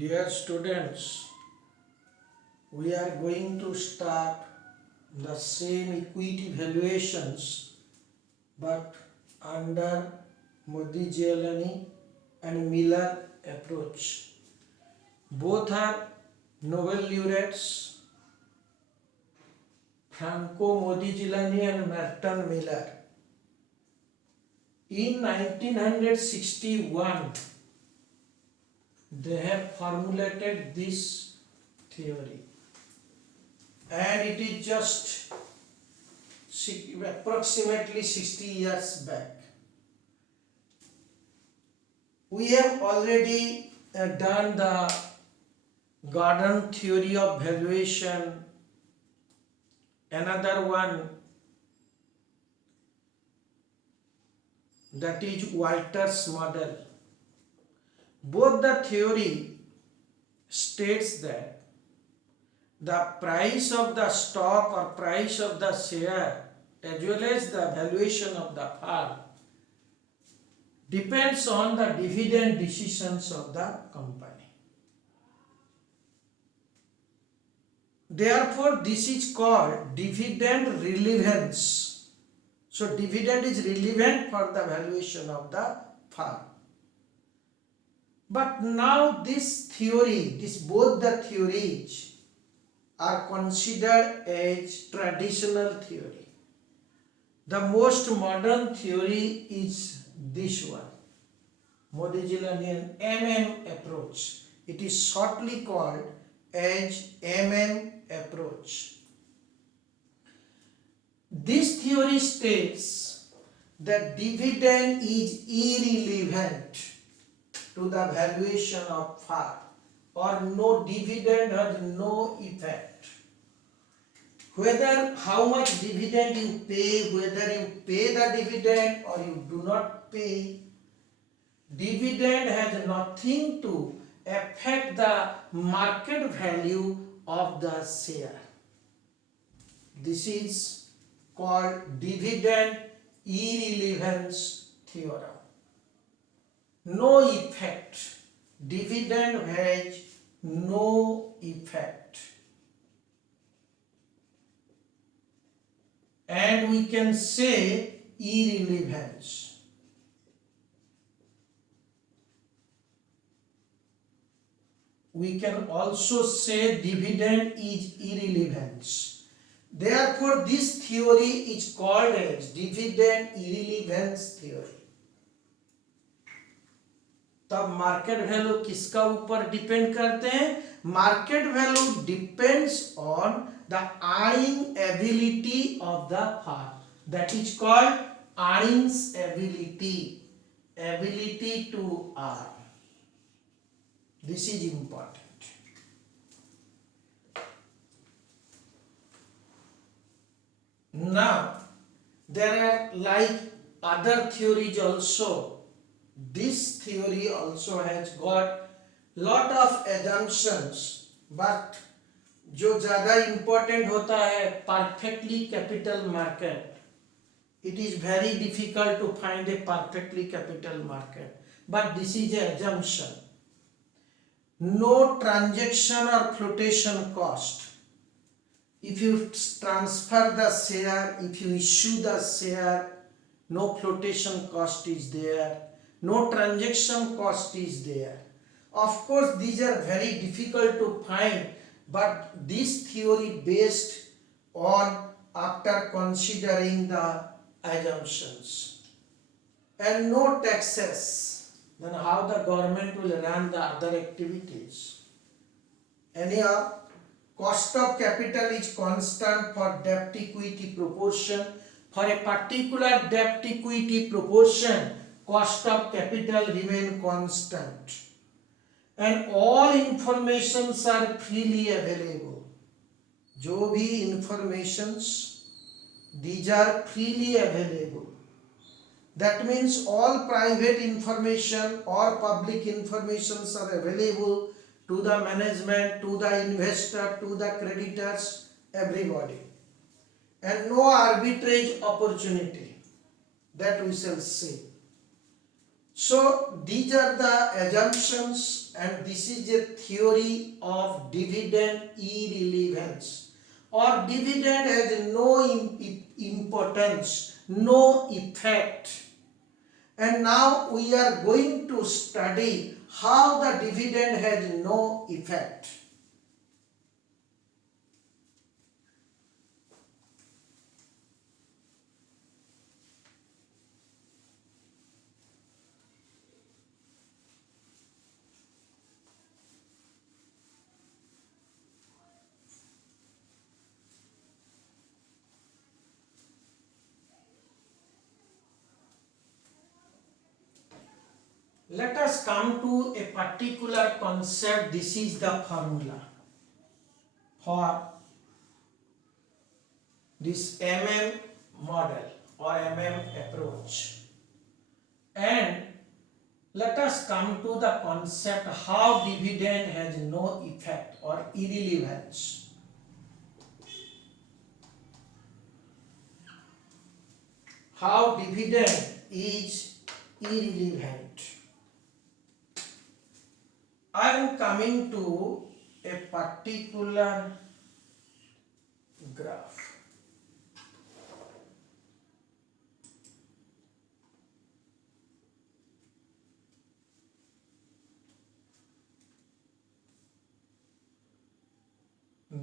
Dear students, we are going to start the same equity valuations but under Modigliani and Miller approach. Both are Nobel laureates, Franco Modigliani and Merton Miller. In 1961, they have formulated this theory, and it is just approximately 60 years back. We have already done the Gordon theory of valuation, another one that is Walter's model. Both the theory states that the price of the stock or price of the share as well as the valuation of the firm depends on the dividend decisions of the company. Therefore, this is called dividend relevance. So, dividend is relevant for the valuation of the firm. But now this theory, both the theories are considered as traditional theory. The most modern theory is this one, Modigliani approach. It is shortly called as approach. This theory states that dividend is irrelevant to the valuation of firm, or no dividend has no effect. Whether how much dividend you pay, whether you pay the dividend or you do not pay, dividend has nothing to affect the market value of the share. This is called dividend irrelevance theorem. No effect. Dividend has no effect. And we can say irrelevance. We can also say dividend is irrelevance. Therefore, this theory is called as dividend irrelevance theory. तब market value किसका ऊपर depend करते हैं? Market value depends on the earning ability of the firm. That is called earnings ability to earn. This is important. Now there are like other theories also. This theory also has got lot of assumptions, but जो ज़्यादा important होता है perfectly capital market. It is very difficult to find a perfectly capital market, but this is an assumption. No transaction or flotation cost. If you transfer the share, if you issue the share, no flotation cost is there. No transaction cost is there. Of course, these are very difficult to find, but this theory based on after considering the assumptions. And no taxes. Then how the government will run the other activities? Anyhow, cost of capital is constant for debt equity proportion. For a particular debt equity proportion, cost of capital remain constant, and all informations are freely available. जो भी informations, these are freely available. That means all private information or public informations are available to the management, to the investor, to the creditors, everybody, and no arbitrage opportunity. That we shall see. So these are the assumptions, and this is a theory of dividend irrelevance, or dividend has no importance, no effect. And now we are going to study how the dividend has no effect. Let us come to a particular concept. This is the formula for this model or approach. And let us come to the concept how dividend has no effect or irrelevance. How dividend is irrelevant. I am coming to a particular graph.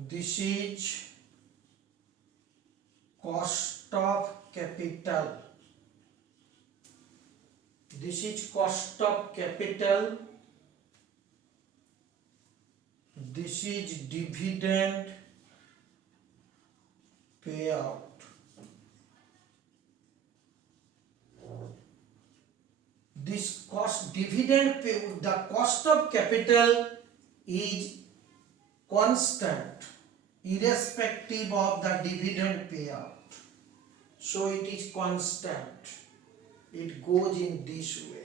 This is cost of capital. This is cost of capital. This is dividend payout. This cost dividend pay, the cost of capital is constant irrespective of the dividend payout. So it is constant. It goes in this way.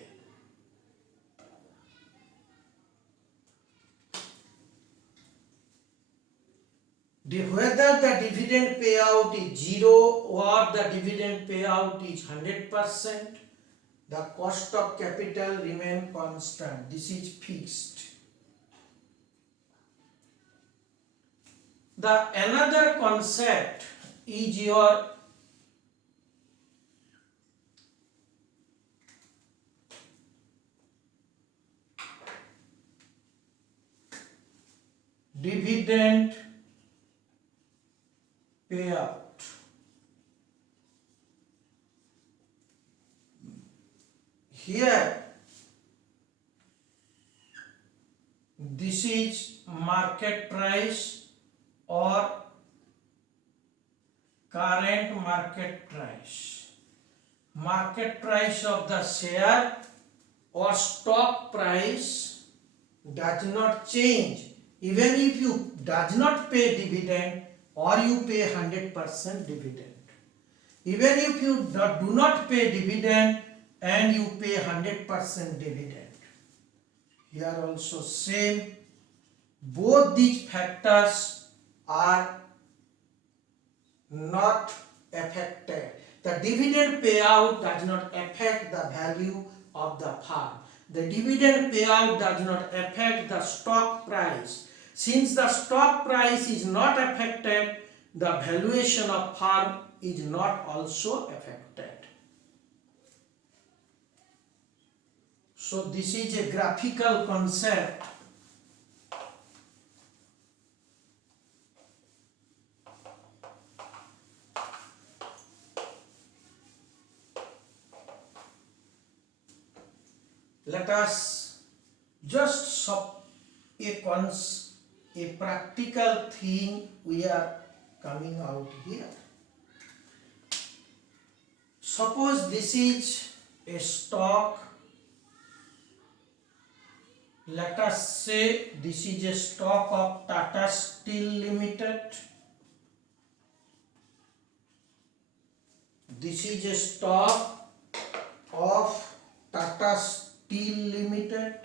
Whether the dividend payout is 0 or the dividend payout is 100%, the cost of capital remains constant. This is fixed. The another concept is your dividend payout. Here, this is market price or current market price. Market price of the share or stock price does not change even if you does not pay dividend or you pay 100% dividend. Even if you do not pay dividend and you pay 100% dividend. Here also same. Both these factors are not affected. The dividend payout does not affect the value of the firm. The dividend payout does not affect the stock price. Since the stock price is not affected, the valuation of firm is not also affected. So this is a graphical concept. Let us just a practical thing we are coming out here. Suppose this is a stock. Let us say this is a stock of Tata Steel Limited. This is a stock of Tata Steel Limited.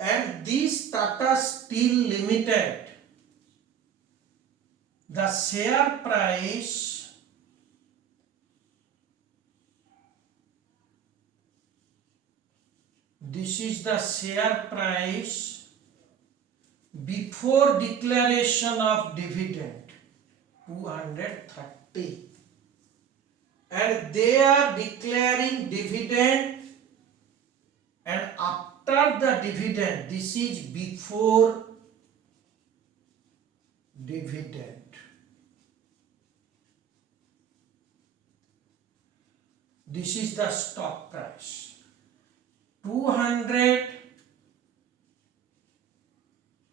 And this Tata Steel Limited the share price this is the share price before declaration of dividend 230, and they are declaring dividend, and after the dividend, this is before dividend. This is the stock price. 200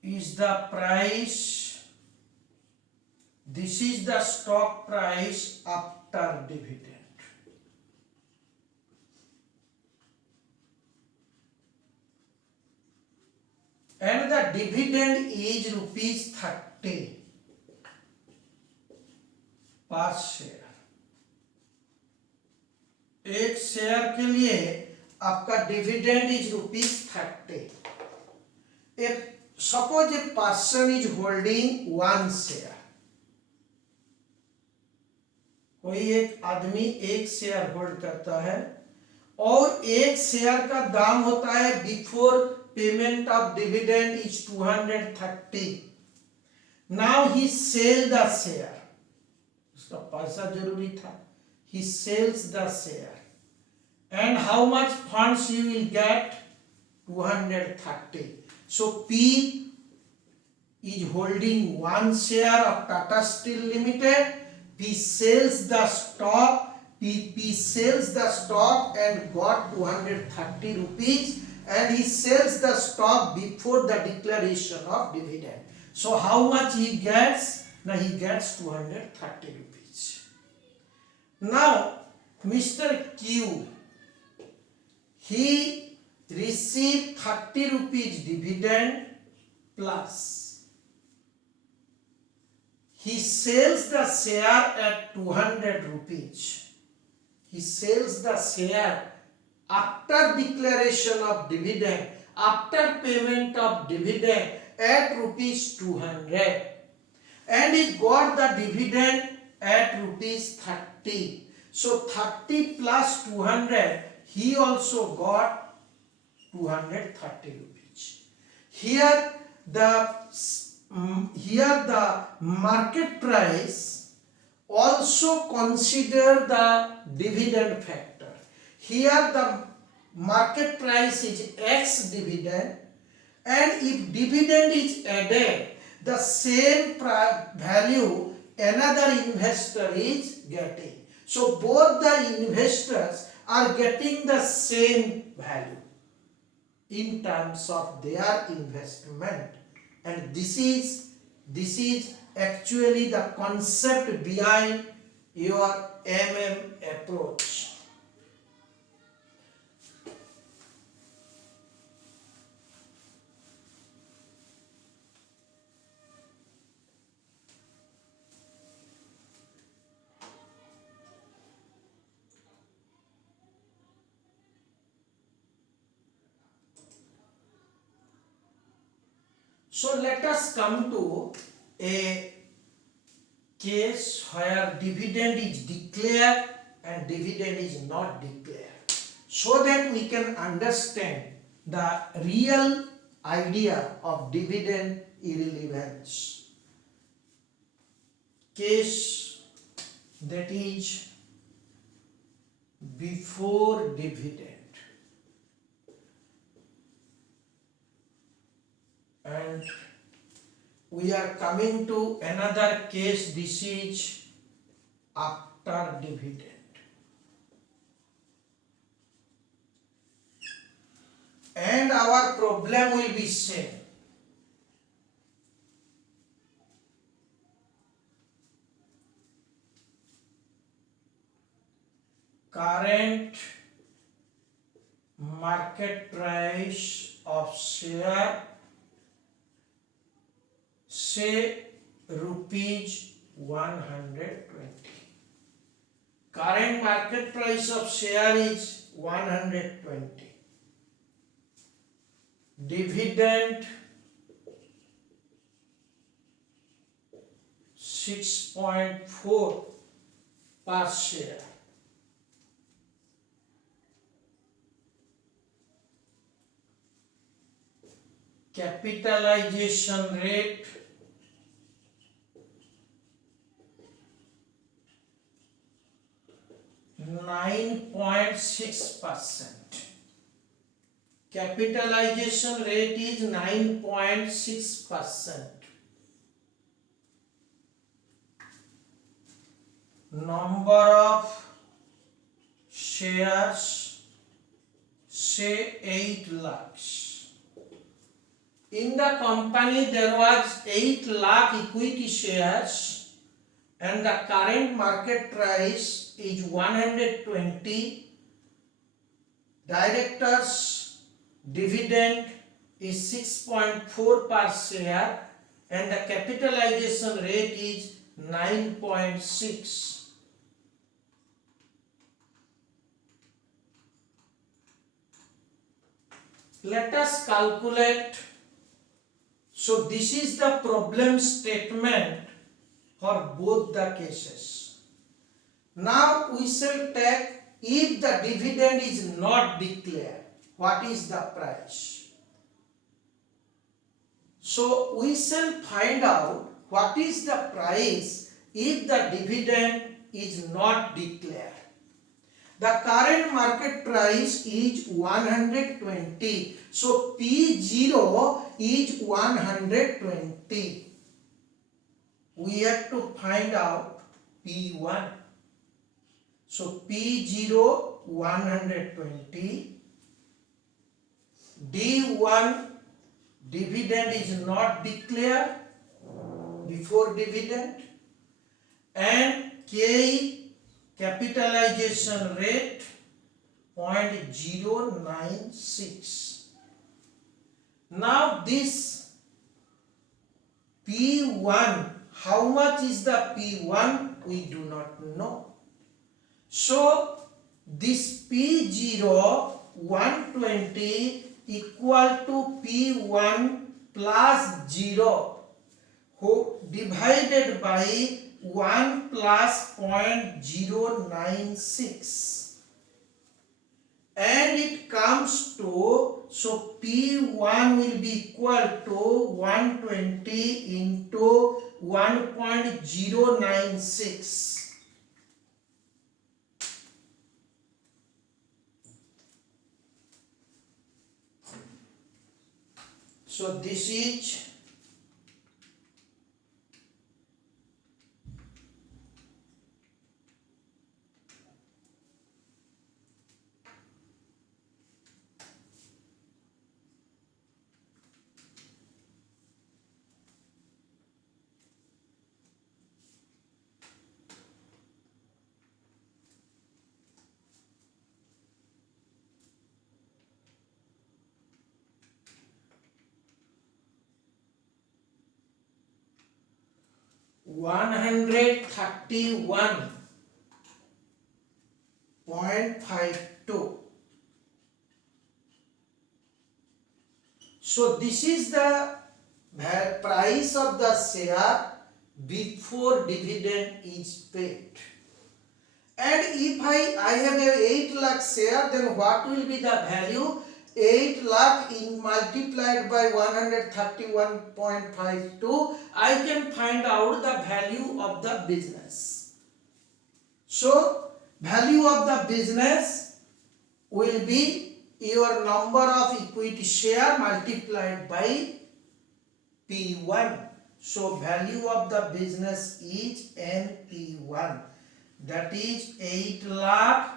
is the price. This is the stock price after dividend. And the dividend is rupees 30 per share. एक share के लिए आपका dividend is rupees 30. Suppose a person is holding 1 share. कोई एक आदमी एक share hold करता है और एक शेयर का दाम होता है before payment of dividend is 230. Now he sell the share. उसका पैसा जरूरी था. He sells the share, and how much funds you will get? 230. So P is holding 1 share of Tata Steel Limited. P sells the stock. P sells the stock and got 230 rupees, and he sells the stock before the declaration of dividend. So how much he gets? Now he gets 230 rupees. Now Mr. Q, he received 30 rupees dividend plus he sells the share at 200 rupees. He sells the share after declaration of dividend, after payment of dividend at rupees 200, and he got the dividend at rupees 30. So 30 plus 200, he also got 230 rupees. Here the market price also consider the dividend factor. Here the market price is X dividend, and if dividend is added, the same value another investor is getting. So both the investors are getting the same value in terms of their investment, and this is actually the concept behind your approach. So let us come to a case where dividend is declared and dividend is not declared, so that we can understand the real idea of dividend irrelevance. Case that is before dividend. And we are coming to another case. This is after dividend, and our problem will be same. Current market price of share, say rupees 120. Current market price of share is 120. Dividend 6.4 per share. Capitalization rate (9.6%). Capitalization rate is 9.6%. Number of shares, say 8 lakhs. In the company there was 8 lakh equity shares and the current market price is 120. Directors' dividend is 6.4 per share and the capitalization rate is 9.6. Let us calculate. So this is the problem statement for both the cases. Now we shall take if the dividend is not declared, what is the price? So we shall find out what is the price if the dividend is not declared. The current market price is 120. So P0 is 120. We have to find out P1. So P0 120. D1 dividend is not declared before dividend, and K capitalization rate 0.096. Now this P1, how much is the P1? We do not know. So this P0 120 equal to P1 plus 0 divided by 1 plus 0.096, and it comes to, so P1 will be equal to 120 into 1.096. So this is 131.52. So this is the price of the share before dividend is paid. And if I have a 8 lakh share, then what will be the value? 8 lakh multiplied by 131.52, I can find out the value of the business. So value of the business will be your number of equity share multiplied by P1. So value of the business is NP1, that is 8 lakh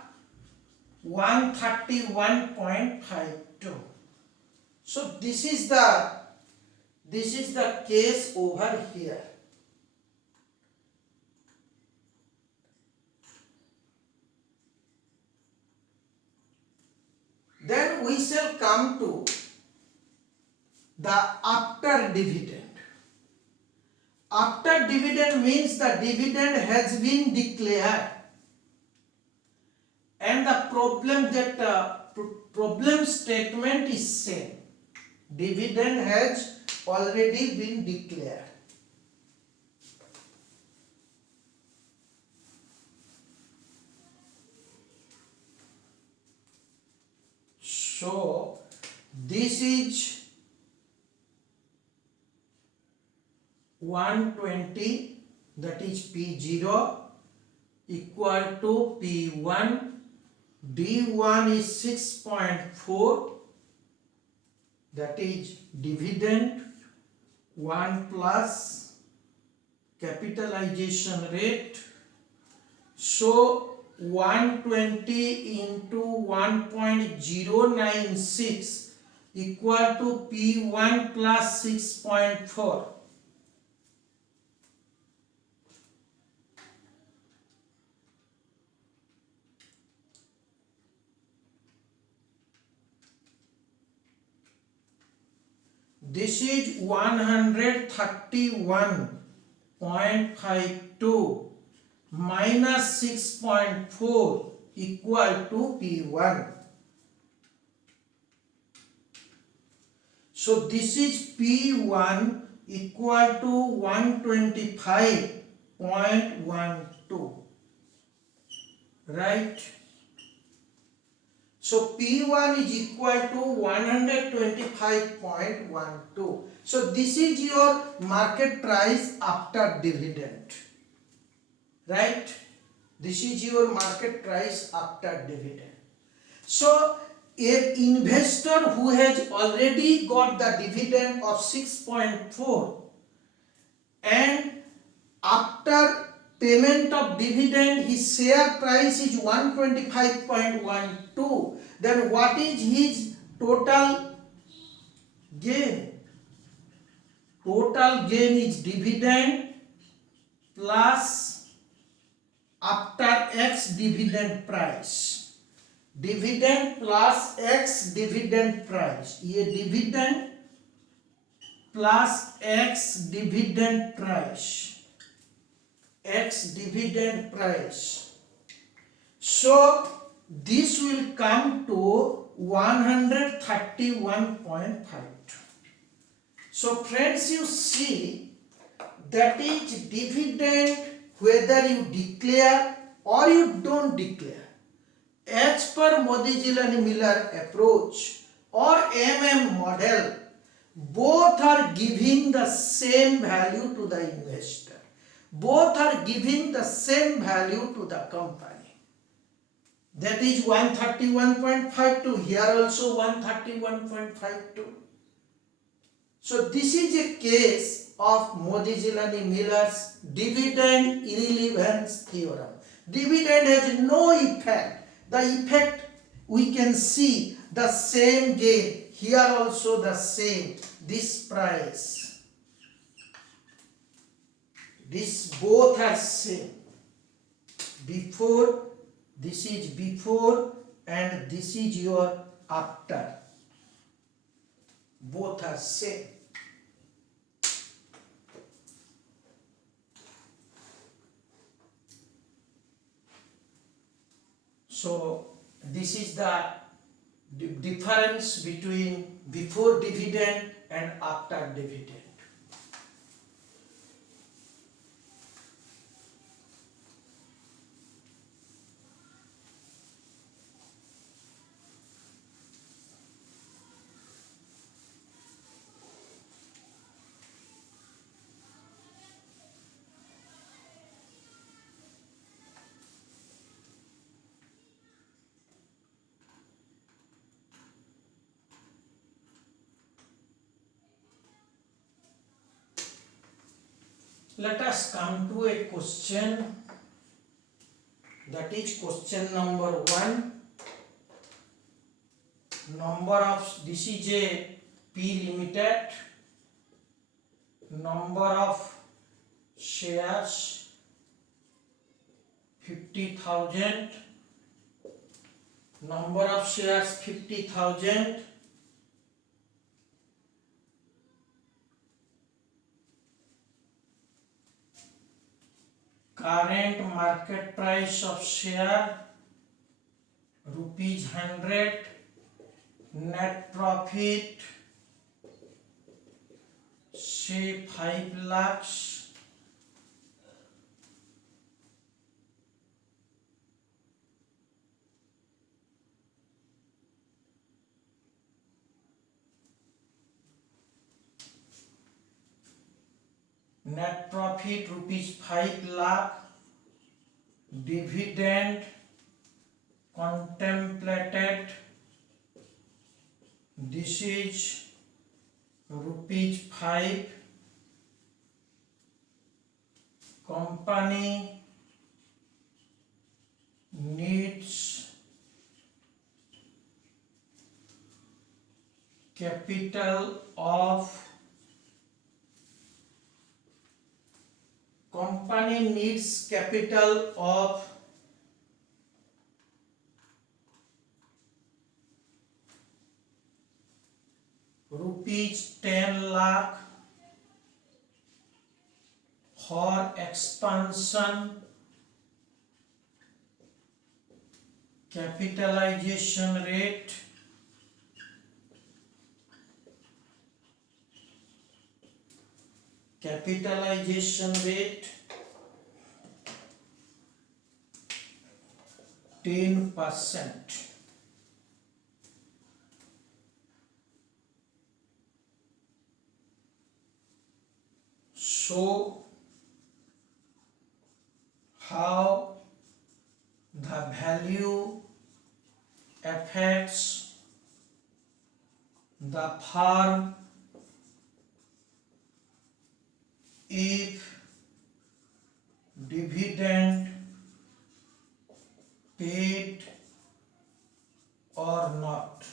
131.52. So this is the case over here. Then we shall come to the after dividend. After dividend means the dividend has been declared, and the problem statement is same. Dividend has already been declared. So this is 120, that is P0 equal to P1. D1 is 6.4, that is dividend 1 plus capitalization rate. So 120 into 1.096 equal to P1 plus 6.4. This is 131.52 minus 6.4 equal to P1. So this is P1 equal to 125.12, right? So P1 is equal to 125.12. So this is your market price after dividend, right? This is your market price after dividend. So an investor who has already got the dividend of 6.4 and after payment of dividend his share price is 125.12, then what is his total gain? Total gain is dividend plus after X dividend price. Dividend plus X dividend price. ये dividend plus X dividend price. X dividend price. So this will come to 131.52. So friends, you see that is dividend whether you declare or you don't declare. As per Modigliani Miller approach or model, both are giving the same value to the investor. Both are giving the same value to the company. That is 131.52. Here also 131.52. So this is a case of Modigliani Miller's dividend irrelevance theorem. Dividend has no effect. The effect we can see the same gain. Here also the same. This price. This both are same. Before, this is before and this is your after. Both are same. So this is the difference between before dividend and after dividend. Let us come to a question, that is question number 1. Number of, this is a P limited, number of shares 50,000, number of shares 50,000, current market price of share ₹100, net profit say 5 lakhs, net profit rupees 5 lakh, dividend contemplated, this is rupees 5, company needs capital of rupees 10 lakh for expansion, capitalization rate capitalization rate 10%. So how the value affects the firm if dividend paid or not.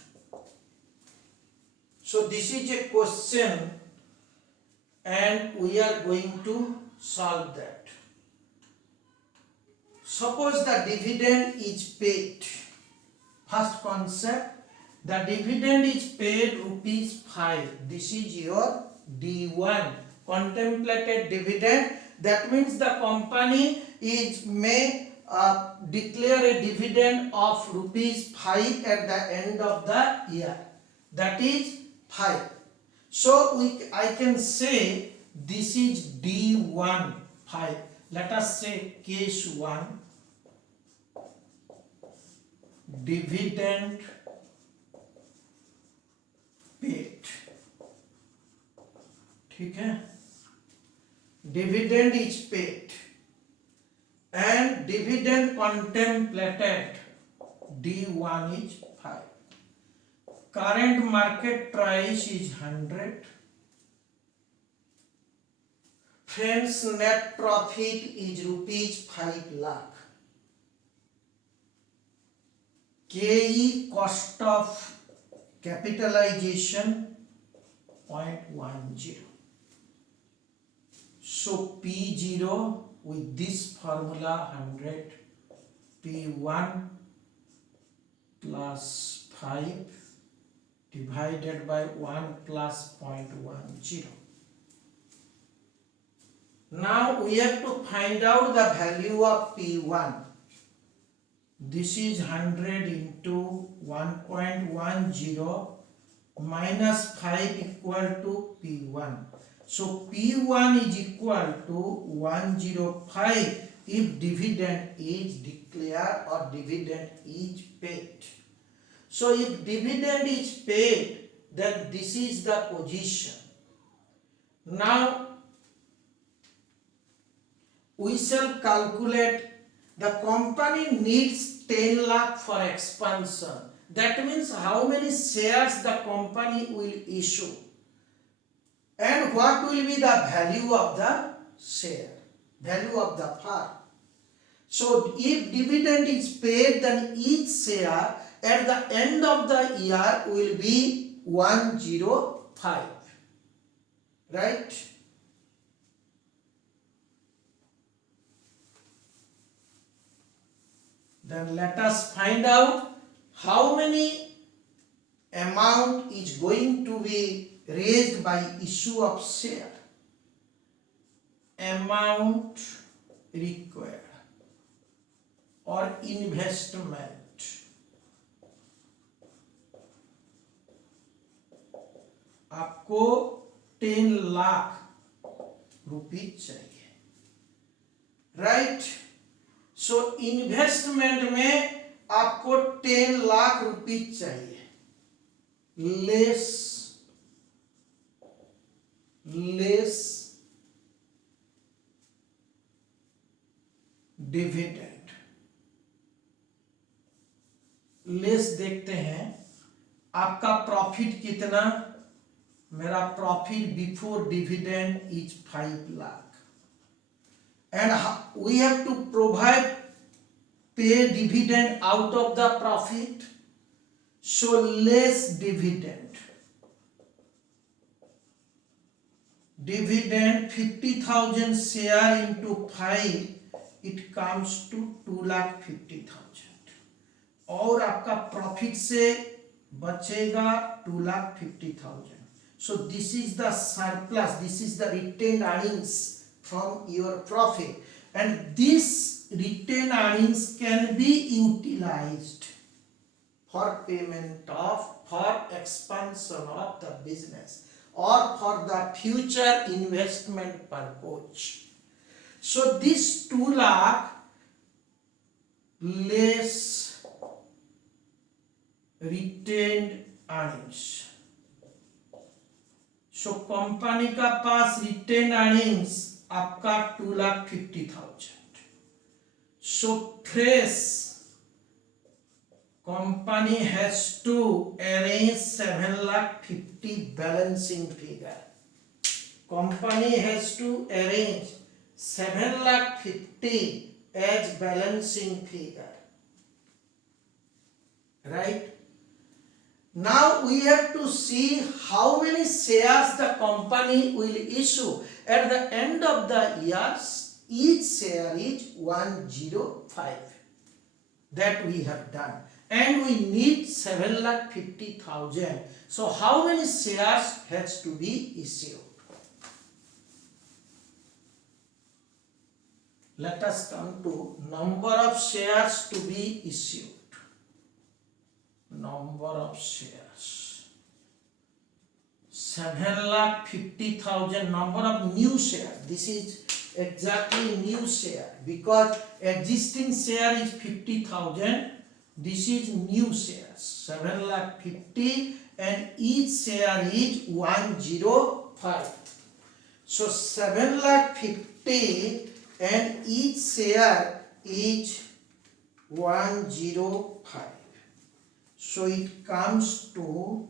So this is a question and we are going to solve that. Suppose the dividend is paid. First concept, the dividend is paid rupees 5. This is your D1, contemplated dividend. That means the company may declare a dividend of rupees 5 at the end of the year. That is 5. So I can say this is D1 5. Let us say case 1, dividend paid. ठीक है, dividend is paid and dividend contemplated, D1 is 5. Current market price is 100. Friends, net profit is rupees 5 lakh. KE, cost of capitalization 0.10. So P0 with this formula 100, P1 plus 5 divided by 1 plus 0.10. Now we have to find out the value of P1. This is 100 into 1.10 minus 5 equal to P1. So P1 is equal to 105 if dividend is declared or dividend is paid. So if dividend is paid, then this is the position. Now we shall calculate the company needs 10 lakh for expansion. That means how many shares the company will issue and what will be the value of the share, value of the firm. So if dividend is paid, then each share at the end of the year will be 105, right? Then let us find out how many amount is going to be raised by issue of share. Amount required or investment. आपको 10 lakh rupees चाहिए, right? So investment में आपको 10 lakh rupees चाहिए, less dividend less देखते हैं आपका profit कितना, मेरा profit before dividend is 5 lakh and we have to provide pay dividend out of the profit, so less dividend, dividend 50,000 share into 5 it comes to 2,50,000 और आपका प्रॉफिट से बचेगा 2,50,000. So this is the surplus, this is the retained earnings from your profit and this retained earnings can be utilized for payment of, for expansion of the business or for the future investment purpose. So this 2 lakh less retained earnings. So company का पास retained earnings आपका 2,50,000. So fresh company has to arrange 7,50,000 balancing figure. Company has to arrange 7,50,000 as balancing figure. Right? Now we have to see how many shares the company will issue. At the end of the year, each share is 105. That we have done. And we need 7,50,000. So how many shares has to be issued? Let us come to number of shares to be issued. Number of shares. 7,50,000 number of new shares. This is exactly new share because existing share is 50,000. This is new shares 7,50,000 and each share is 105. So 7,50,000 and each share is 105. So it comes to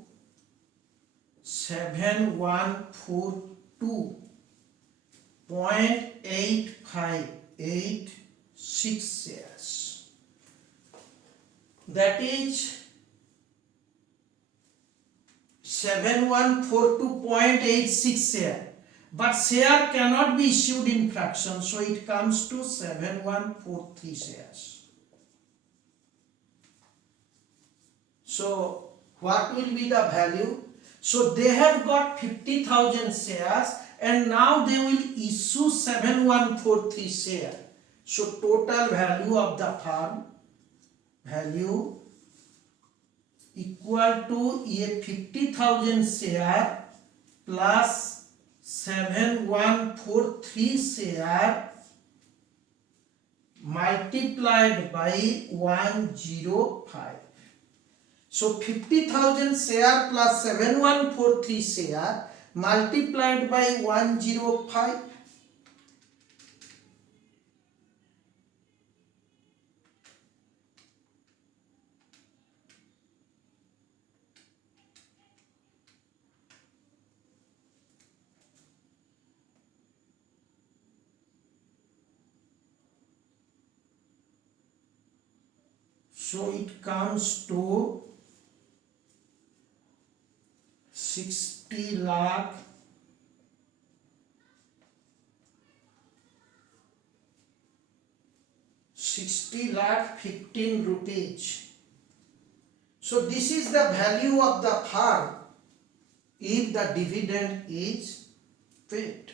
7,142.8586 shares. That is 7,142.86 share. But share cannot be issued in fraction, so it comes to 7,143 shares. So what will be the value? So they have got 50,000 shares and now they will issue 7,143 share. So total value of the firm value equal to ये 50,000 share plus 7,143 share multiplied by 105. So 50,000 share plus 7,143 share multiplied by 105. So it comes to 60 lakh 15 rupees. So this is the value of the firm if the dividend is paid.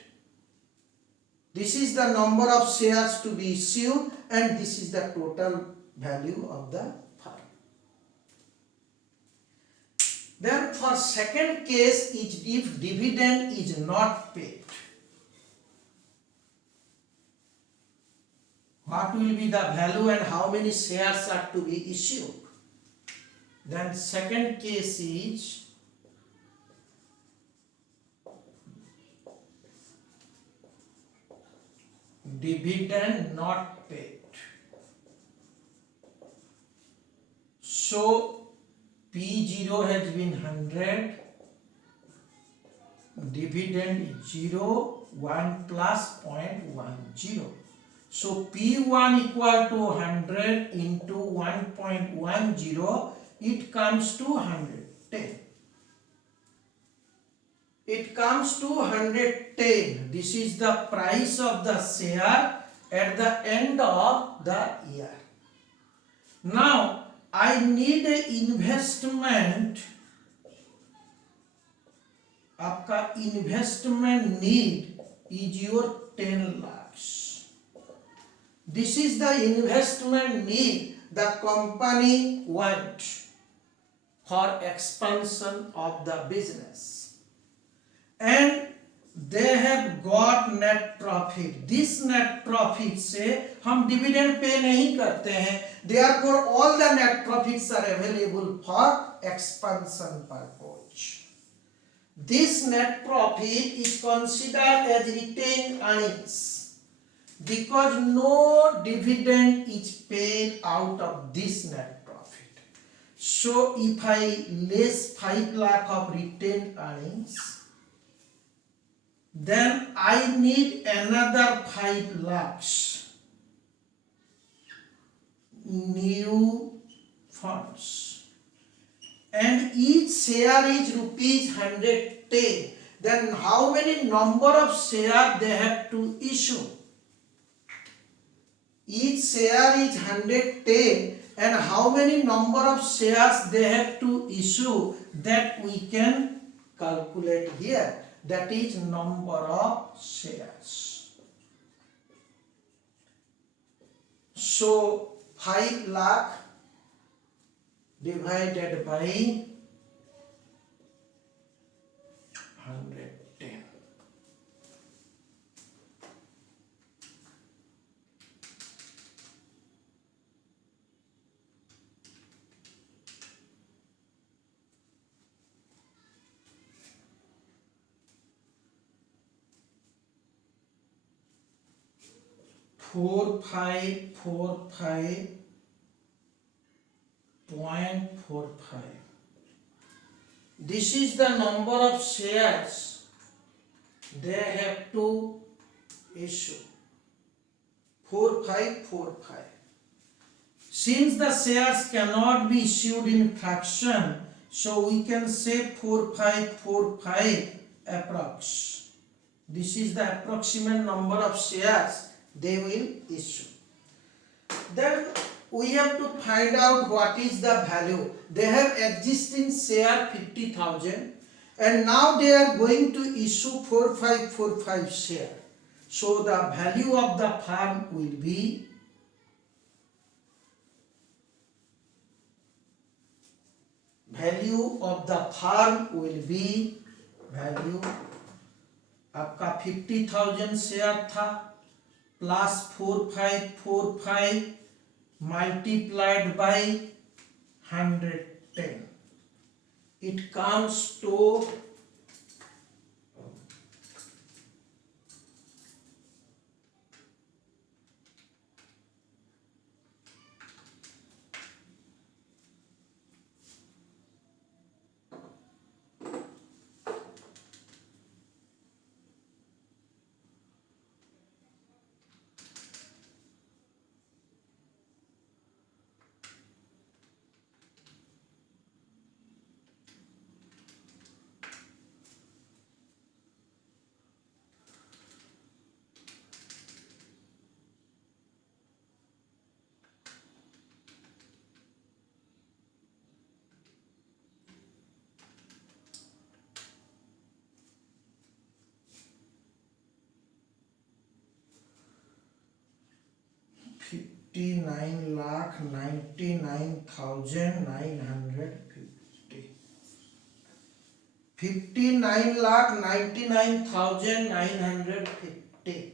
This is the number of shares to be issued and this is the total value of the firm. Then for second case is if dividend is not paid. What will be the value and how many shares are to be issued? Then second case is dividend not paid. So P0 has been 100, dividend is 0, 1 plus 0.10. So P1 equal to 100 into 1.10, it comes to 110. It comes to 110. This is the price of the share at the end of the year. Now I need a investment. आपका investment need is your 10 lakhs. This is the investment need the company want for expansion of the business, and they have got net profit. This net profit से हम dividend pay नहीं करते हैं. Therefore, all the net profits are available for expansion purpose. This net profit is considered as retained earnings because no dividend is paid out of this net profit. So if I less 5 lakh of retained earnings, then I need another 5 lakhs new funds, and each share is rupees 110. Then how many number of shares they have to issue? Each share is 110, and how many number of shares they have to issue, that we can calculate here. That is number of shares. So 5 lakh divided by 110. Four five 0.45. This is the number of shares they have to issue. 4545. Since the shares cannot be issued in fraction, so we can say 4545 approx. This is the approximate number of shares they will issue. Then we have to find out what is the value. They have existing share 50,000, and now they are going to issue 4545 share. So the value of the firm will be value आपका 50,000 share था plus 4545 multiplied by 110. It comes to 59,99,950. 59,99,950.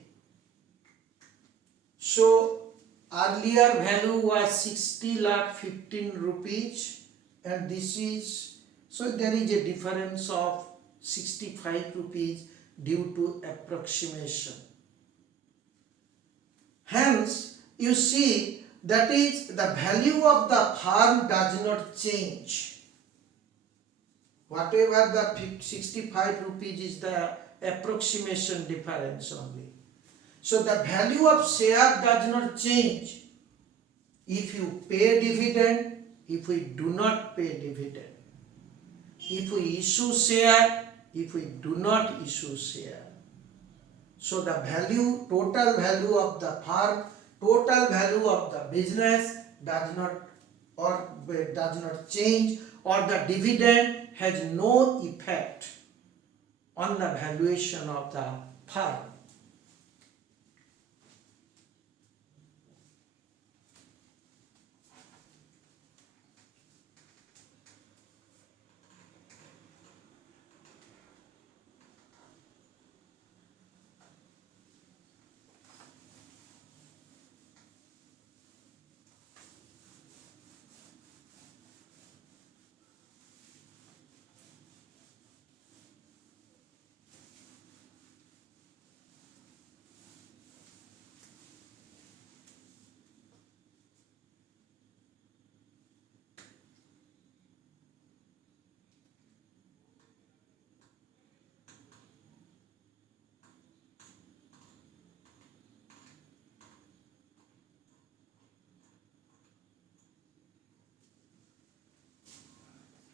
So earlier value was 60 lakh 15 rupees, and this is, so there is a difference of 65 rupees due to approximation. Hence, you see that is the value of the firm does not change. Whatever the 65 rupees is the approximation difference only. So the value of share does not change. If you pay dividend, if we do not pay dividend. If we issue share, if we do not issue share. So the value, total value of the firm, total value of the business does not change, or the dividend has no effect on the valuation of the firm.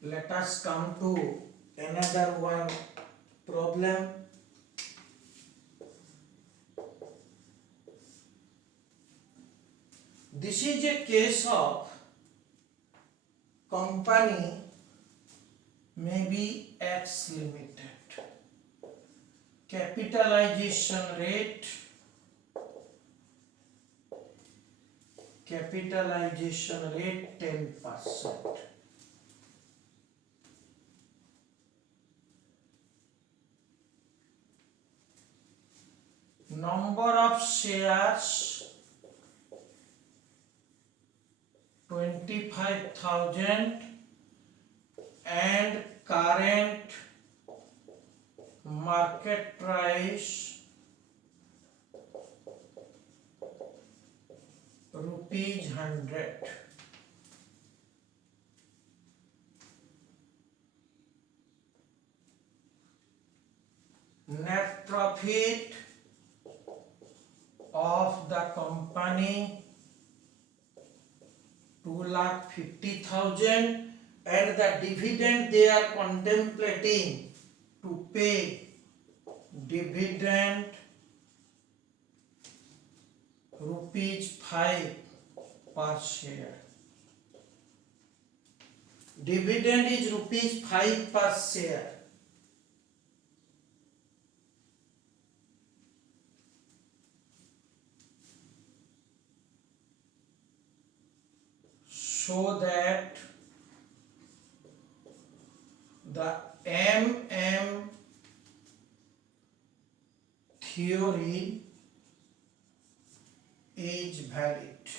Let us come to another one problem. This is a case of company maybe X Limited. Capitalization rate 10%. Number of shares 25,000 and current market price rupees 100. Net profit of the company 2,50,000, and the dividend they are contemplating to pay dividend rupees 5 per share. Dividend is rupees 5 per share. So that the MM theory is valid.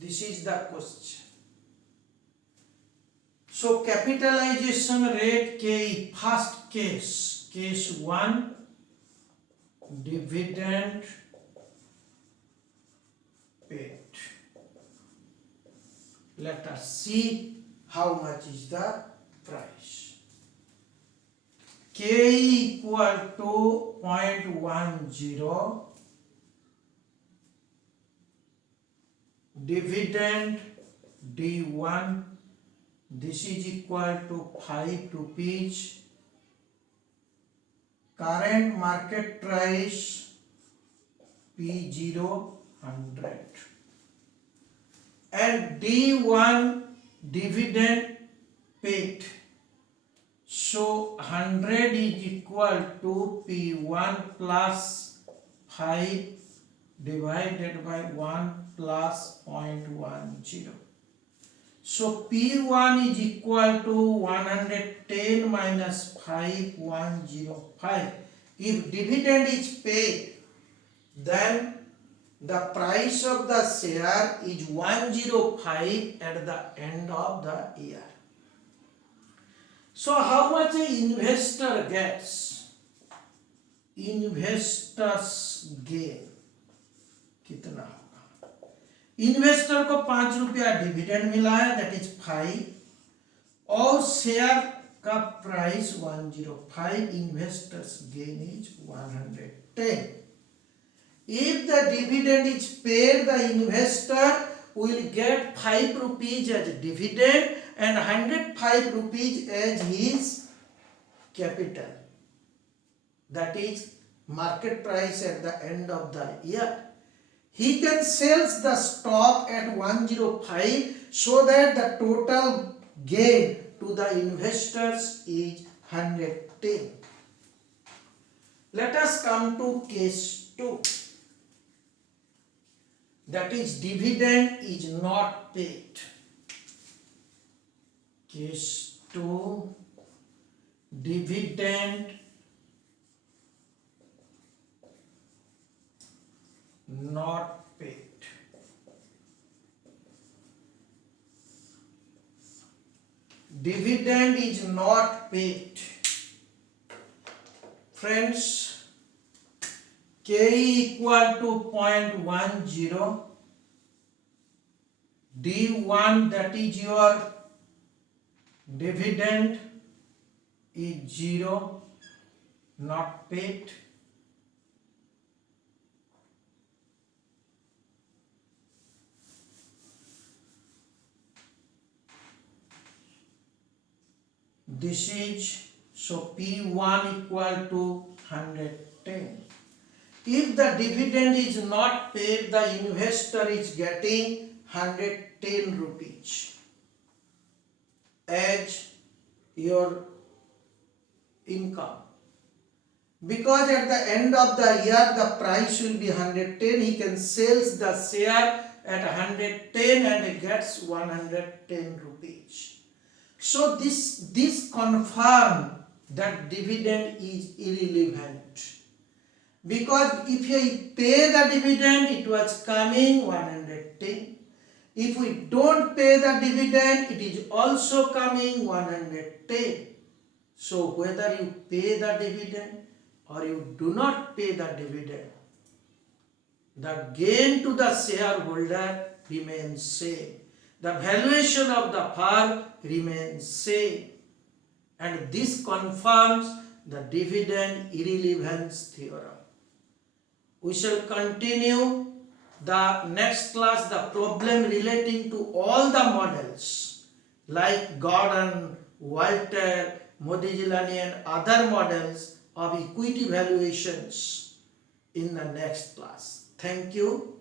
This is the question. So capitalization rate K, first case 1, dividend paid. Let us see how much is the price. K equal to 0.10, dividend D1, this is equal to 5 rupees, current market price P0 100, and D1 dividend paid. So 100 is equal to P1 plus 5 divided by 1 plus 0.10. So P1 is equal to 110 minus 5, 105. If dividend is paid, then the price of the share is 105 at the end of the year. So how much an investor gets? Investors gain कितना होगा? Investor को 5 रुपया dividend मिला है, that is 5, और share का price 105, investors gain is 110. If the dividend is paid, the investor will get 5 rupees as dividend and 105 rupees as his capital. That is market price at the end of the year. He can sell the stock at 105 so that the total gain to the investors is 110. Let us come to case 2. That is dividend is not paid. Case 2, dividend not paid. Dividend is not paid. Friends, K equal to 0.10, D1 that is your dividend is 0, not paid. This is, so P1 equal to 110. If the dividend is not paid, the investor is getting 110 rupees as your income. Because at the end of the year the price will be 110, he can sell the share at 110 and he gets 110 rupees. So this confirm that dividend is irrelevant. Because if we pay the dividend, it was coming 110. If we don't pay the dividend, it is also coming 110. So whether you pay the dividend or you do not pay the dividend, the gain to the shareholder remains same. The valuation of the firm remains same. And this confirms the dividend irrelevance theorem. We shall continue the next class the problem relating to all the models like Gordon, Walter, Modigliani and other models of equity valuations in the next class. Thank you.